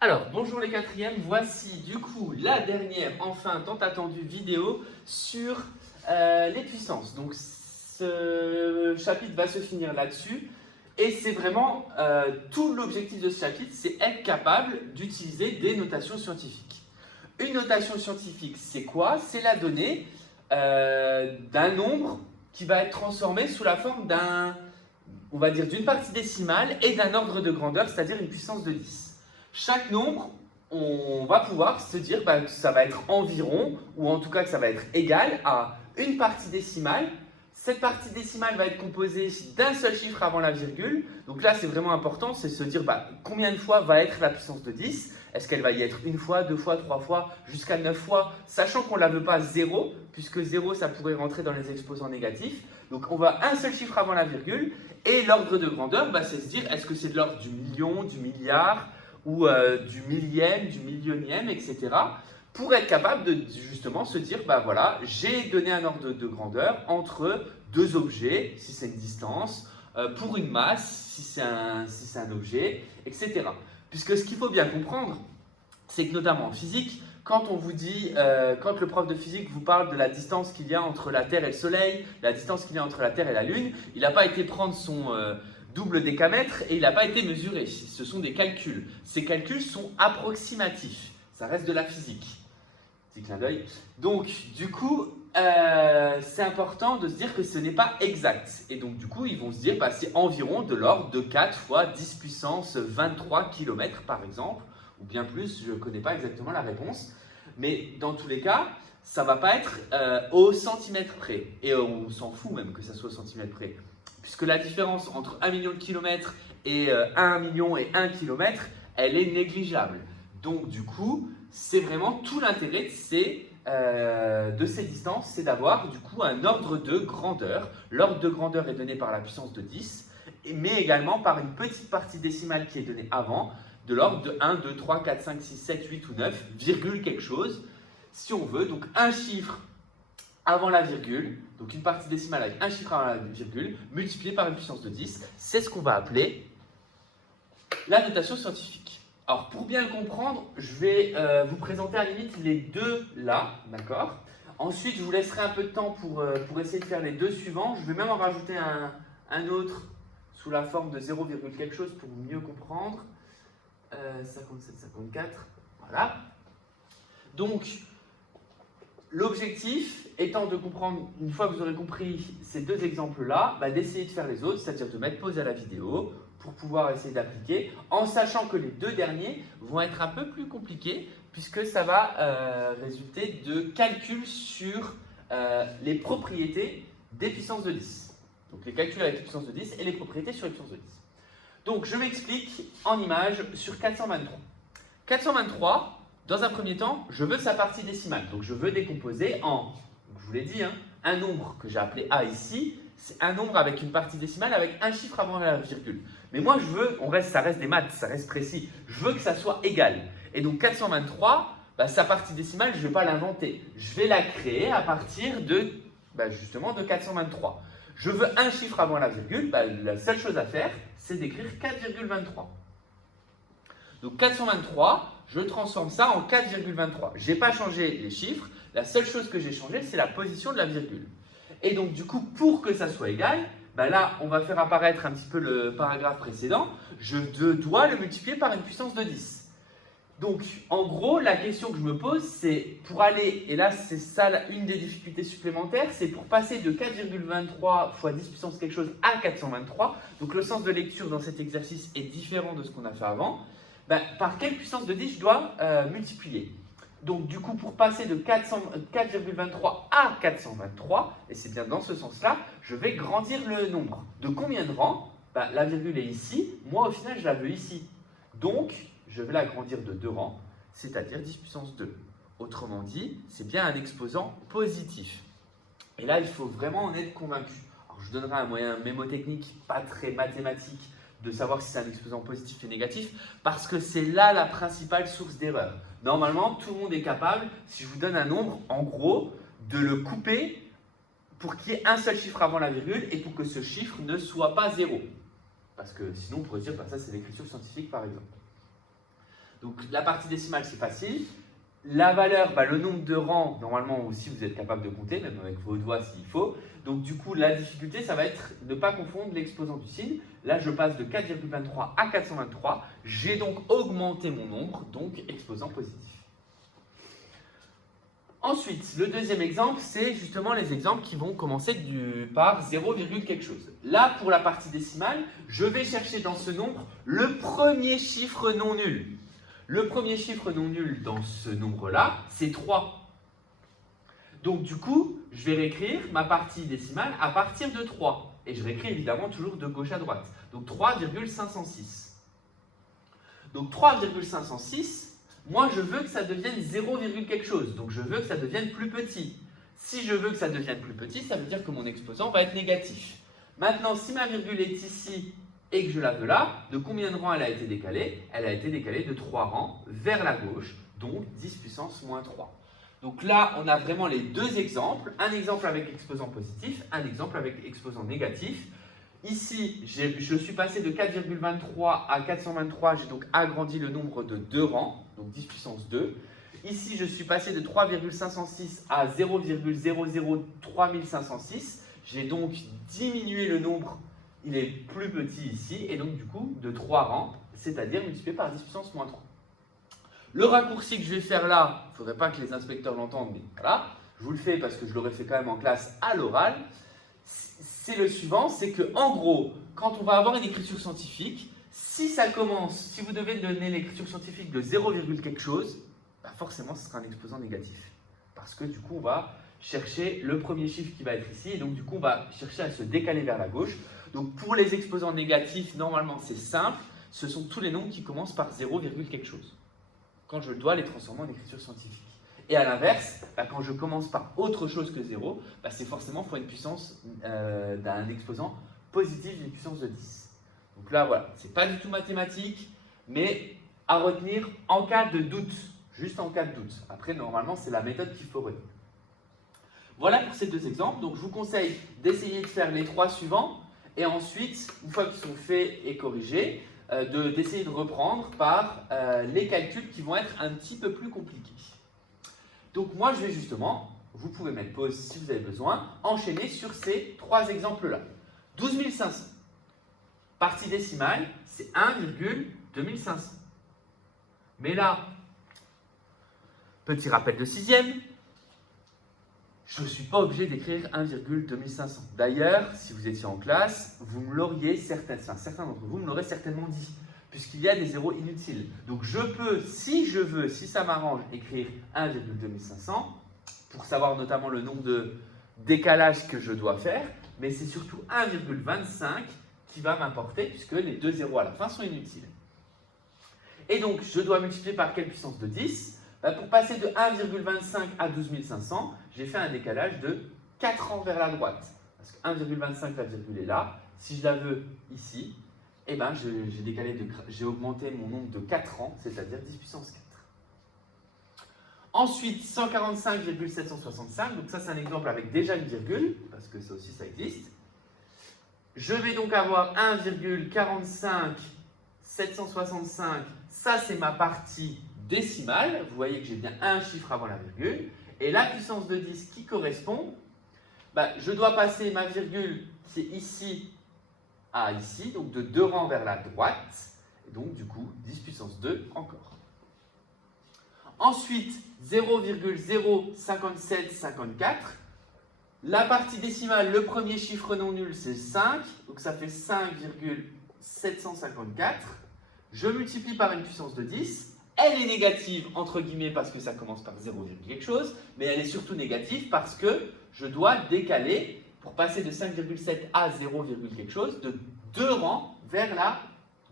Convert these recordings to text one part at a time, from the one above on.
Alors, bonjour les quatrièmes, voici du coup la dernière, enfin tant attendue vidéo sur les puissances. Donc ce chapitre va se finir là-dessus et c'est vraiment tout l'objectif de ce chapitre, c'est être capable d'utiliser des notations scientifiques. Une notation scientifique, c'est quoi? C'est la donnée d'un nombre qui va être transformé sous la forme on va dire, d'une partie décimale et d'un ordre de grandeur, c'est-à-dire une puissance de 10. Chaque nombre, on va pouvoir se dire que ça va être environ, ou en tout cas que ça va être égal à une partie décimale. Cette partie décimale va être composée d'un seul chiffre avant la virgule. Donc là, c'est vraiment important, c'est se dire combien de fois va être la puissance de 10. Est-ce qu'elle va y être une fois, deux fois, trois fois, jusqu'à 9 fois, sachant qu'on ne la veut pas 0, puisque 0, ça pourrait rentrer dans les exposants négatifs. Donc on va un seul chiffre avant la virgule. Et l'ordre de grandeur, c'est se dire, est-ce que c'est de l'ordre du million, du milliard, ou du millième, du millionième, etc. Pour être capable de justement se dire, voilà, j'ai donné un ordre de grandeur entre deux objets, si c'est une distance, pour une masse, si c'est un objet, etc. Puisque ce qu'il faut bien comprendre, c'est que notamment en physique, quand on vous dit, quand le prof de physique vous parle de la distance qu'il y a entre la Terre et le Soleil, la distance qu'il y a entre la Terre et la Lune, il n'a pas été prendre son double décamètre et il n'a pas été mesuré. Ce sont des calculs. Ces calculs sont approximatifs. Ça reste de la physique. Petit clin d'œil. Donc, du coup, c'est important de se dire que ce n'est pas exact. Et donc, du coup, ils vont se dire c'est environ de l'ordre de 4 fois 10 puissance 23 km, par exemple, ou bien plus, je ne connais pas exactement la réponse. Mais dans tous les cas, ça ne va pas être au centimètre près. Et on s'en fout même que ça soit au centimètre près. Puisque la différence entre 1 million de kilomètres et 1 million et 1 kilomètre, elle est négligeable. Donc du coup, c'est vraiment tout l'intérêt de ces distances, c'est d'avoir du coup un ordre de grandeur. L'ordre de grandeur est donné par la puissance de 10, mais également par une petite partie décimale qui est donnée avant, de l'ordre de 1, 2, 3, 4, 5, 6, 7, 8 ou 9, virgule quelque chose, si on veut. Donc un chiffre avant la virgule, donc une partie décimale avec un chiffre avant la virgule, multiplié par une puissance de 10, c'est ce qu'on va appeler la notation scientifique. Alors pour bien le comprendre, je vais vous présenter à la limite les deux là, d'accord? Ensuite, je vous laisserai un peu de temps pour essayer de faire les deux suivants. Je vais même en rajouter un autre sous la forme de 0, quelque chose pour mieux comprendre. 57, 54, voilà. Donc, l'objectif étant de comprendre, une fois que vous aurez compris ces deux exemples-là, d'essayer de faire les autres, c'est-à-dire de mettre pause à la vidéo pour pouvoir essayer d'appliquer, en sachant que les deux derniers vont être un peu plus compliqués, puisque ça va résulter de calculs sur les propriétés des puissances de 10. Donc les calculs avec les puissances de 10 et les propriétés sur les puissances de 10. Donc je m'explique en image sur 423. 423, dans un premier temps, je veux sa partie décimale. Donc je veux décomposer en, je vous l'ai dit, un nombre que j'ai appelé A ici, c'est un nombre avec une partie décimale avec un chiffre avant la virgule. Mais moi je veux, ça reste des maths, ça reste précis, je veux que ça soit égal. Et donc 423, sa partie décimale, je ne vais pas l'inventer. Je vais la créer à partir de, justement, de 423. Je veux un chiffre avant la virgule, la seule chose à faire, c'est d'écrire 4,23. Donc 423, je transforme ça en 4,23. Je n'ai pas changé les chiffres, la seule chose que j'ai changé, c'est la position de la virgule. Et donc du coup, pour que ça soit égal, là, on va faire apparaître un petit peu le paragraphe précédent, je dois le multiplier par une puissance de 10. Donc, en gros, la question que je me pose, c'est pour aller, et là, c'est ça une des difficultés supplémentaires, c'est pour passer de 4,23 fois 10 puissance quelque chose à 423. Donc, le sens de lecture dans cet exercice est différent de ce qu'on a fait avant. Par quelle puissance de 10 je dois multiplier? Donc, du coup, pour passer de 4,23 à 423, et c'est bien dans ce sens-là, je vais grandir le nombre. De combien de rangs? La virgule est ici, moi, au final, je la veux ici. Donc, je vais l'agrandir de 2 rangs, c'est-à-dire 10 puissance 2. Autrement dit, c'est bien un exposant positif. Et là, il faut vraiment en être convaincu. Alors, je donnerai un moyen mémotechnique, pas très mathématique, de savoir si c'est un exposant positif et négatif, parce que c'est là la principale source d'erreur. Normalement, tout le monde est capable, si je vous donne un nombre, en gros, de le couper pour qu'il y ait un seul chiffre avant la virgule et pour que ce chiffre ne soit pas 0. Parce que sinon, on pourrait dire, ça c'est l'écriture scientifique par exemple. Donc la partie décimale, c'est facile. La valeur, le nombre de rangs, normalement aussi vous êtes capable de compter, même avec vos doigts s'il faut. Donc du coup, la difficulté, ça va être de ne pas confondre l'exposant du signe. Là, je passe de 4,23 à 423. J'ai donc augmenté mon nombre, donc exposant positif. Ensuite, le deuxième exemple, c'est justement les exemples qui vont commencer par 0, quelque chose. Là, pour la partie décimale, je vais chercher dans ce nombre le premier chiffre non nul. Le premier chiffre non nul dans ce nombre-là, c'est 3. Donc du coup, je vais réécrire ma partie décimale à partir de 3. Et je réécris évidemment toujours de gauche à droite. Donc 3,506. Donc 3,506, moi je veux que ça devienne 0, quelque chose. Donc je veux que ça devienne plus petit. Si je veux que ça devienne plus petit, ça veut dire que mon exposant va être négatif. Maintenant, si ma virgule est ici et que je la veux là, de combien de rangs elle a été décalée? Elle a été décalée de 3 rangs vers la gauche, donc 10 puissance moins 3. Donc là, on a vraiment les deux exemples, un exemple avec exposant positif, un exemple avec exposant négatif. Ici, je suis passé de 4,23 à 423, j'ai donc agrandi le nombre de 2 rangs, donc 10 puissance 2. Ici, je suis passé de 3,506 à 0,003506, j'ai donc diminué le nombre. Il est plus petit ici, et donc du coup, de 3 rangs, c'est-à-dire multiplié par 10 puissance moins 3. Le raccourci que je vais faire là, il ne faudrait pas que les inspecteurs l'entendent, mais voilà, je vous le fais parce que je l'aurais fait quand même en classe à l'oral. C'est le suivant, c'est que en gros, quand on va avoir une écriture scientifique, si ça commence, si vous devez donner l'écriture scientifique de 0, quelque chose, forcément ce sera un exposant négatif. Parce que du coup, on va chercher le premier chiffre qui va être ici, et donc du coup, on va chercher à se décaler vers la gauche. Donc pour les exposants négatifs, normalement c'est simple, ce sont tous les nombres qui commencent par 0, quelque chose, quand je dois les transformer en écriture scientifique. Et à l'inverse, quand je commence par autre chose que 0, c'est forcément pour une puissance d'un exposant positif d'une puissance de 10. Donc là, voilà, ce n'est pas du tout mathématique, mais à retenir en cas de doute, juste en cas de doute. Après, normalement, c'est la méthode qu'il faut retenir. Voilà pour ces deux exemples. Donc je vous conseille d'essayer de faire les 3 suivants, et ensuite, une fois qu'ils sont faits et corrigés, d'essayer de reprendre par les calculs qui vont être un petit peu plus compliqués. Donc moi, je vais justement, vous pouvez mettre pause si vous avez besoin, enchaîner sur ces 3 exemples-là. 12 500. Partie décimale, c'est 1,2500. Mais là, petit rappel de 6e, je ne suis pas obligé d'écrire 1,2500. D'ailleurs, si vous étiez en classe, vous me l'auriez certains d'entre vous me l'auraient certainement dit, puisqu'il y a des zéros inutiles. Donc je peux, si je veux, si ça m'arrange, écrire 1,2500 pour savoir notamment le nombre de décalages que je dois faire, mais c'est surtout 1,25 qui va m'importer puisque les 2 zéros à la fin sont inutiles. Et donc je dois multiplier par quelle puissance de 10 ? Pour passer de 1,25 à 12 500, j'ai fait un décalage de 4 rangs vers la droite. Parce que 1,25, la virgule est là. Si je la veux ici, j'ai augmenté mon nombre de 4 rangs, c'est-à-dire 10 puissance 4. Ensuite, 145,765, donc ça c'est un exemple avec déjà une virgule, parce que ça aussi ça existe. Je vais donc avoir 1,45765, ça c'est ma partie décimale, vous voyez que j'ai bien un chiffre avant la virgule, et la puissance de 10 qui correspond, je dois passer ma virgule qui est ici à ici, donc de 2 rangs vers la droite, et donc du coup 10 puissance 2 encore. Ensuite, 0,05754, la partie décimale, le premier chiffre non nul c'est 5, donc ça fait 5,754, je multiplie par une puissance de 10, elle est négative entre guillemets parce que ça commence par 0, quelque chose, mais elle est surtout négative parce que je dois décaler pour passer de 5,7 à 0, quelque chose, de 2 rangs vers la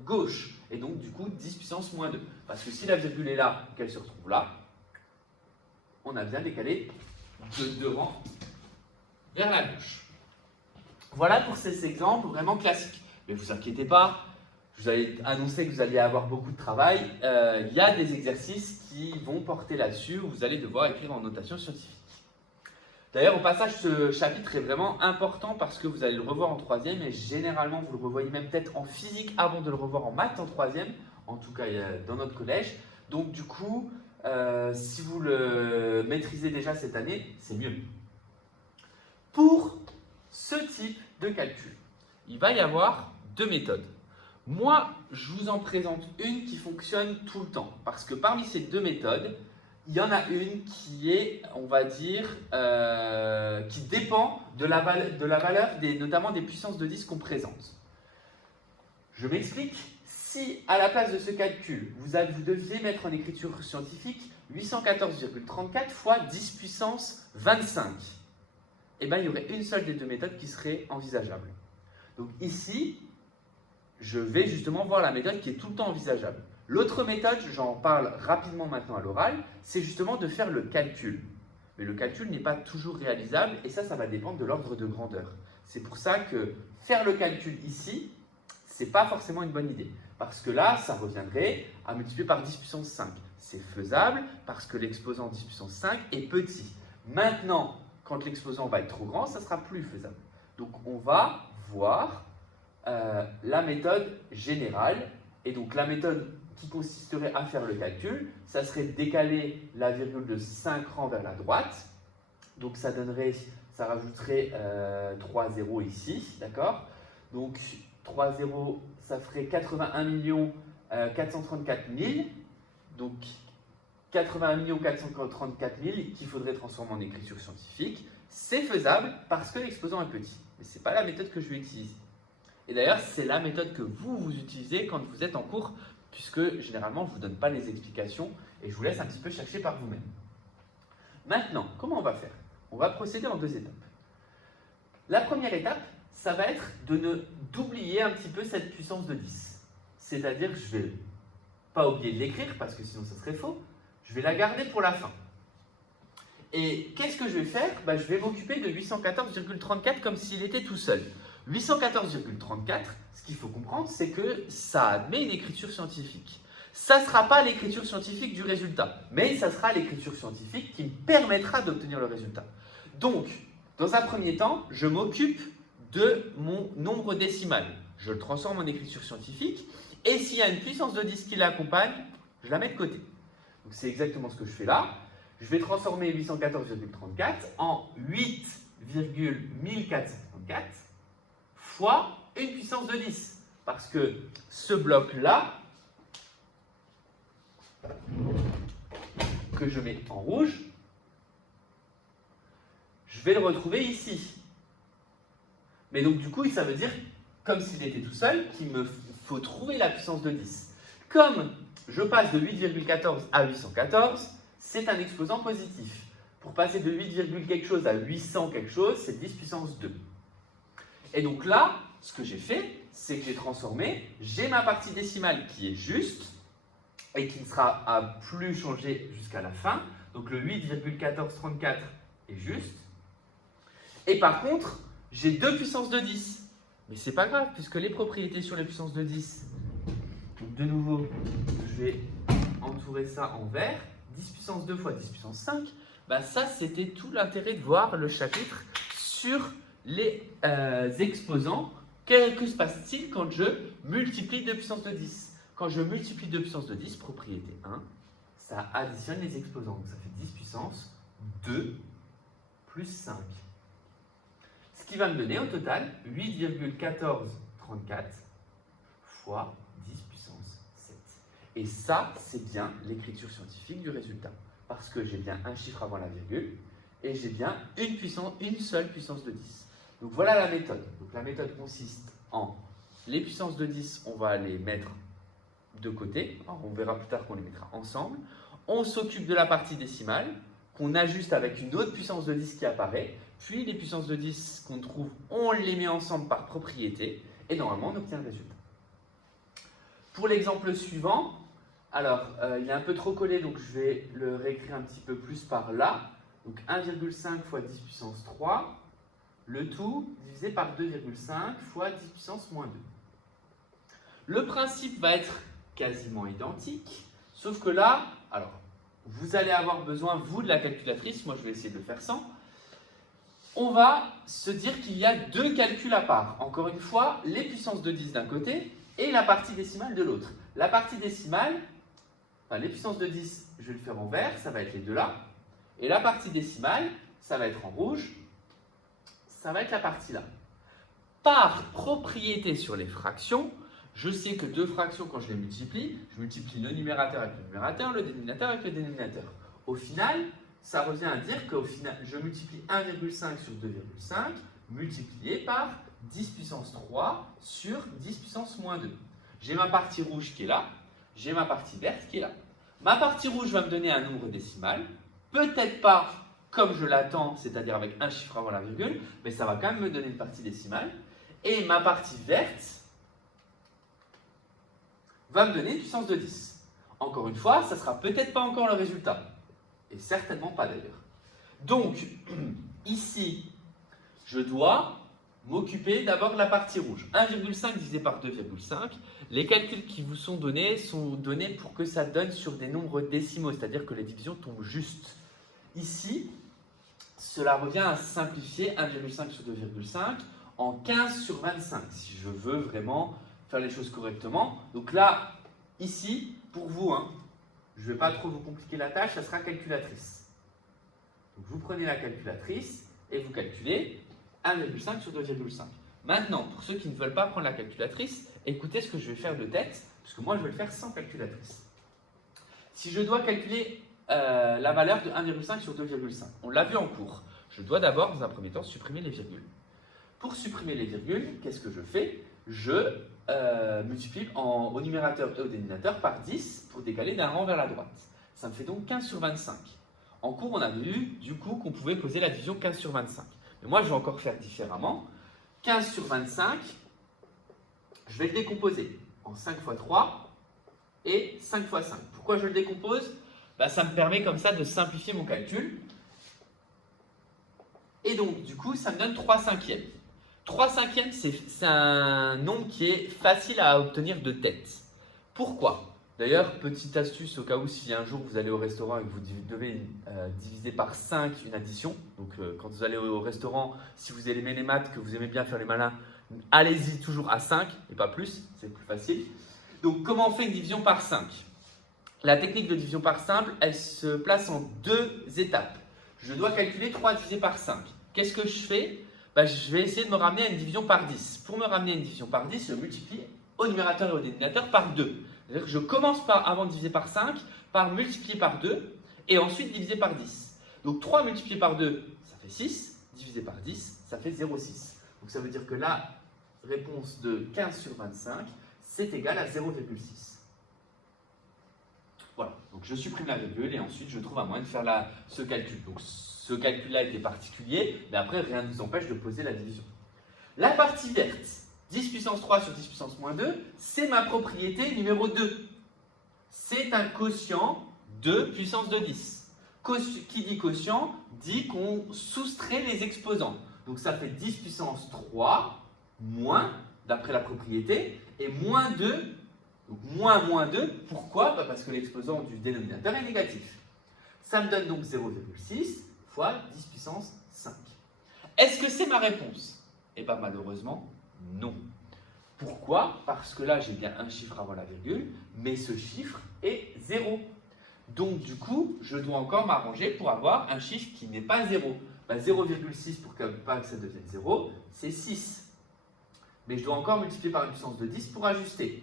gauche. Et donc, du coup, 10 puissance moins 2. Parce que si la virgule est là, qu'elle se retrouve là, on a bien décalé de 2 rangs vers la gauche. Voilà pour ces exemples vraiment classiques. Mais ne vous inquiétez pas, je vous avais annoncé que vous alliez avoir beaucoup de travail. Il y a des exercices qui vont porter là-dessus, où vous allez devoir écrire en notation scientifique. D'ailleurs, au passage, ce chapitre est vraiment important parce que vous allez le revoir en 3e et généralement, vous le revoyez même peut-être en physique avant de le revoir en maths en 3e, en tout cas dans notre collège. Donc du coup, si vous le maîtrisez déjà cette année, c'est mieux. Pour ce type de calcul, il va y avoir deux méthodes. Moi, je vous en présente une qui fonctionne tout le temps, parce que parmi ces deux méthodes, il y en a une qui est, on va dire, qui dépend de la valeur notamment des puissances de 10 qu'on présente. Je m'explique. Si à la place de ce calcul, vous deviez mettre en écriture scientifique 814,34 fois 10 puissance 25, eh bien, il y aurait une seule des deux méthodes qui serait envisageable. Donc ici, je vais justement voir la méthode qui est tout le temps envisageable. L'autre méthode, j'en parle rapidement maintenant à l'oral, c'est justement de faire le calcul. Mais le calcul n'est pas toujours réalisable et ça va dépendre de l'ordre de grandeur. C'est pour ça que faire le calcul ici, ce n'est pas forcément une bonne idée. Parce que là, ça reviendrait à multiplier par 10 puissance 5. C'est faisable parce que l'exposant 10 puissance 5 est petit. Maintenant, quand l'exposant va être trop grand, ça sera plus faisable. Donc, on va voir la méthode générale. Et donc, la méthode qui consisterait à faire le calcul, ça serait de décaler la virgule de 5 rangs vers la droite. Donc, ça rajouterait 3 zéros ici, d'accord? Donc, 3 zéros, ça ferait 81 434 000. Donc, 81 434 000 qu'il faudrait transformer en écriture scientifique. C'est faisable parce que l'exposant est petit. Mais ce n'est pas la méthode que je vais utiliser. Et d'ailleurs, c'est la méthode que vous utilisez quand vous êtes en cours, puisque généralement, je ne vous donne pas les explications et je vous laisse un petit peu chercher par vous-même. Maintenant, comment on va faire? On va procéder en deux étapes. La première étape, ça va être d'oublier un petit peu cette puissance de 10. C'est-à-dire que je ne vais pas oublier de l'écrire, parce que sinon ça serait faux. Je vais la garder pour la fin. Et qu'est-ce que je vais faire? Je vais m'occuper de 814,34 comme s'il était tout seul. 814,34, ce qu'il faut comprendre, c'est que ça admet une écriture scientifique. Ça ne sera pas l'écriture scientifique du résultat, mais ça sera l'écriture scientifique qui me permettra d'obtenir le résultat. Donc, dans un premier temps, je m'occupe de mon nombre décimal. Je le transforme en écriture scientifique, et s'il y a une puissance de 10 qui l'accompagne, je la mets de côté. Donc c'est exactement ce que je fais là. Je vais transformer 814,34 en 8,1434 fois une puissance de 10. Parce que ce bloc-là, que je mets en rouge, je vais le retrouver ici. Mais donc du coup, ça veut dire, comme s'il était tout seul, qu'il me faut trouver la puissance de 10. Comme je passe de 8,14 à 814, c'est un exposant positif. Pour passer de 8, quelque chose à 800 quelque chose, c'est 10 puissance 2. Et donc là, ce que j'ai fait, c'est que j'ai transformé, j'ai ma partie décimale qui est juste et qui ne sera à plus changer jusqu'à la fin. Donc le 8,1434 est juste. Et par contre, j'ai deux puissances de 10. Mais c'est pas grave, puisque les propriétés sur les puissances de 10, donc de nouveau, je vais entourer ça en vert, 10 puissance 2 fois 10 puissance 5, ça c'était tout l'intérêt de voir le chapitre sur les exposants. Que se passe-t-il quand je multiplie 2 puissance de 10? Quand je multiplie 2 puissance de 10, propriété 1, ça additionne les exposants. Donc ça fait 10 puissance 2 plus 5. Ce qui va me donner au total 8,1434 fois 10 puissance 7. Et ça, c'est bien l'écriture scientifique du résultat. Parce que j'ai bien un chiffre avant la virgule et j'ai bien une seule puissance de 10. Donc voilà la méthode. Donc la méthode consiste en les puissances de 10, on va les mettre de côté. Alors, on verra plus tard qu'on les mettra ensemble. On s'occupe de la partie décimale qu'on ajuste avec une autre puissance de 10 qui apparaît. Puis les puissances de 10 qu'on trouve, on les met ensemble par propriété. Et normalement, on obtient le résultat. Pour l'exemple suivant, alors il est un peu trop collé, donc je vais le réécrire un petit peu plus par là. Donc 1,5 fois 10 puissance 3. Le tout divisé par 2,5 fois 10 puissance moins 2. Le principe va être quasiment identique, sauf que là, alors, vous allez avoir besoin, vous, de la calculatrice, moi je vais essayer de le faire sans. On va se dire qu'il y a deux calculs à part. Encore une fois, les puissances de 10 d'un côté et la partie décimale de l'autre. La partie décimale, enfin les puissances de 10, je vais le faire en vert, ça va être les deux là. Et la partie décimale, ça va être en rouge, ça va être la partie là. Par propriété sur les fractions, je sais que deux fractions, quand je les multiplie, je multiplie le numérateur avec le numérateur, le dénominateur avec le dénominateur. Au final, ça revient à dire que je multiplie 1,5 sur 2,5 multiplié par 10 puissance 3 sur 10 puissance moins 2. J'ai ma partie rouge qui est là, j'ai ma partie verte qui est là. Ma partie rouge va me donner un nombre décimal, peut-être pas comme je l'attends, c'est-à-dire avec un chiffre avant la virgule, mais ça va quand même me donner une partie décimale. Et ma partie verte va me donner une puissance de 10. Encore une fois, ça ne sera peut-être pas encore le résultat. Et certainement pas d'ailleurs. Donc, ici, je dois m'occuper d'abord de la partie rouge. 1,5 divisé par 2,5. Les calculs qui vous sont donnés pour que ça donne sur des nombres décimaux, c'est-à-dire que les divisions tombent juste. Ici, cela revient à simplifier 1,5 sur 2,5 en 15 sur 25, si je veux vraiment faire les choses correctement. Donc là, ici, pour vous, je ne vais pas trop vous compliquer la tâche, ça sera calculatrice. Donc vous prenez la calculatrice et vous calculez 1,5 sur 2,5. Maintenant, pour ceux qui ne veulent pas prendre la calculatrice, écoutez ce que je vais faire de tête, parce que moi je vais le faire sans calculatrice. Si je dois calculer la valeur de 1,5 sur 2,5, on l'a vu en cours, je dois d'abord, dans un premier temps, supprimer les virgules. Pour supprimer les virgules, qu'est-ce que je fais? Je multiplie au numérateur et au dénominateur par 10 pour décaler d'un rang vers la droite. Ça me fait donc 15 sur 25. En cours, on avait vu du coup qu'on pouvait poser la division 15 sur 25. Mais moi, je vais encore faire différemment. 15 sur 25, je vais le décomposer en 5 fois 3 et 5 fois 5. Pourquoi je le décompose? Ça me permet comme ça de simplifier mon calcul. Et donc, du coup, ça me donne 3 cinquièmes. 3 cinquièmes, c'est un nombre qui est facile à obtenir de tête. Pourquoi? D'ailleurs, petite astuce au cas où si un jour vous allez au restaurant et que vous devez diviser par 5 une addition. Donc, quand vous allez au restaurant, si vous aimez les maths, que vous aimez bien faire les malins, allez-y toujours à 5 et pas plus, c'est plus facile. Donc, comment on fait une division par 5? La technique de division par simple, elle se place en deux étapes. Je dois calculer 3 divisé par 5. Qu'est-ce que je fais? Je vais essayer de me ramener à une division par 10. Pour me ramener à une division par 10, je multiplie au numérateur et au dénominateur par 2. C'est-à-dire que je commence par, avant de diviser par 5, par multiplier par 2 et ensuite diviser par 10. Donc 3 multiplié par 2, ça fait 6. Divisé par 10, ça fait 0,6. Donc ça veut dire que la réponse de 15 sur 25, c'est égal à 0,6. Voilà, donc je supprime la virgule et ensuite je trouve un moyen de faire ce calcul. Donc ce calcul-là était particulier, mais après rien ne nous empêche de poser la division. La partie verte, 10 puissance 3 sur 10 puissance moins 2, c'est ma propriété numéro 2. C'est un quotient de puissance de 10. Qui dit quotient dit qu'on soustrait les exposants. Donc ça fait 10 puissance 3 moins, d'après la propriété, et moins 2. Donc moins 2, pourquoi? Parce que l'exposant du dénominateur est négatif. Ça me donne donc 0,6 fois 10 puissance 5. Est-ce que c'est ma réponse? Eh bien malheureusement, non. Pourquoi? Parce que là j'ai bien un chiffre avant la virgule, mais ce chiffre est 0. Donc du coup, je dois encore m'arranger pour avoir un chiffre qui n'est pas 0. 0,6 pour pas que ça devienne 0, c'est 6. Mais je dois encore multiplier par une puissance de 10 pour ajuster.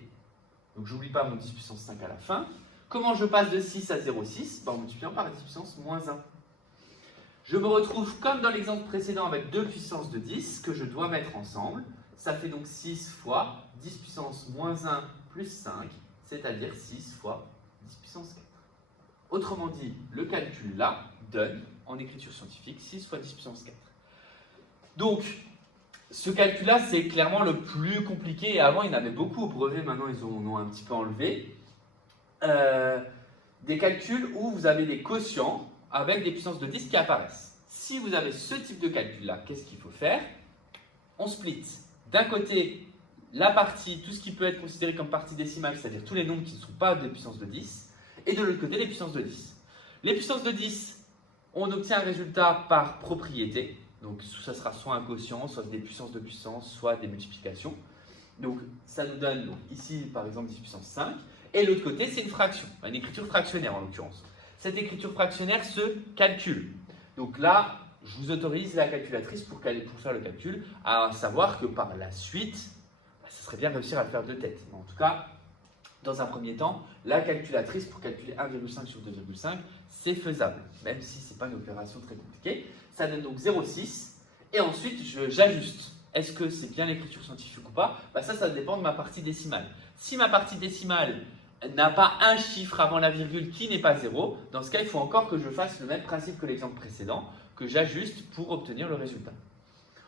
Donc, je n'oublie pas mon 10 puissance 5 à la fin. Comment je passe de 6 à 0,6? En multipliant par 10 puissance moins 1. Je me retrouve comme dans l'exemple précédent avec deux puissances de 10 que je dois mettre ensemble. Ça fait donc 6 fois 10 puissance moins 1 plus 5, c'est-à-dire 6 fois 10 puissance 4. Autrement dit, le calcul là donne, en écriture scientifique, 6 fois 10 puissance 4. Donc, ce calcul-là, c'est clairement le plus compliqué. Et avant, il y en avait beaucoup au brevet, maintenant ils en ont un petit peu enlevé. Des calculs où vous avez des quotients avec des puissances de 10 qui apparaissent. Si vous avez ce type de calcul-là, qu'est-ce qu'il faut faire? On split. D'un côté, la partie, tout ce qui peut être considéré comme partie décimale, c'est-à-dire tous les nombres qui ne sont pas des puissances de 10, et de l'autre côté, les puissances de 10. Les puissances de 10, on obtient un résultat par propriété. Donc ça sera soit un quotient, soit des puissances de puissance, soit des multiplications. Donc ça nous donne donc, ici par exemple 10 puissance 5. et l'autre côté, c'est une fraction, une écriture fractionnaire en l'occurrence. Cette écriture fractionnaire se calcule. Donc là, je vous autorise la calculatrice pour faire le calcul, à savoir que par la suite, ce serait bien réussir à le faire de tête. Mais en tout cas, dans un premier temps, la calculatrice pour calculer 1,5 sur 2,5, c'est faisable, même si ce n'est pas une opération très compliquée. Ça donne donc 0,6 et ensuite j'ajuste. Est-ce que c'est bien l'écriture scientifique ou pas? Ça dépend de ma partie décimale. Si ma partie décimale n'a pas un chiffre avant la virgule qui n'est pas 0, dans ce cas, il faut encore que je fasse le même principe que l'exemple précédent, que j'ajuste pour obtenir le résultat.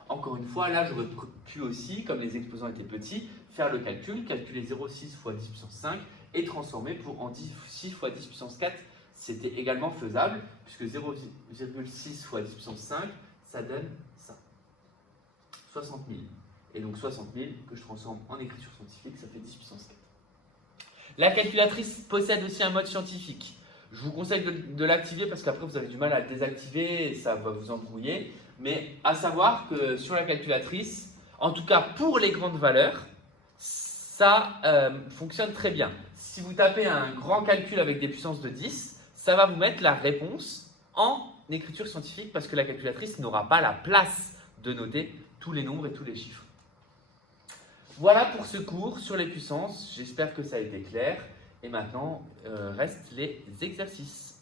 Encore une fois, là, j'aurais pu aussi, comme les exposants étaient petits, faire le calcul, calculer 0,6 fois 10 puissance 5 et transformer pour en 6 fois 10 puissance 4. C'était également faisable, puisque 0,6 fois 10 puissance 5, ça donne ça, 60 000. Et donc 60 000 que je transforme en écriture scientifique, ça fait 10 puissance 4. La calculatrice possède aussi un mode scientifique. Je vous conseille de l'activer parce qu'après vous avez du mal à le désactiver et ça va vous embrouiller. Mais à savoir que sur la calculatrice, en tout cas pour les grandes valeurs, ça fonctionne très bien. Si vous tapez un grand calcul avec des puissances de 10, ça va vous mettre la réponse en écriture scientifique parce que la calculatrice n'aura pas la place de noter tous les nombres et tous les chiffres. Voilà pour ce cours sur les puissances. J'espère que ça a été clair. Et maintenant, restent les exercices.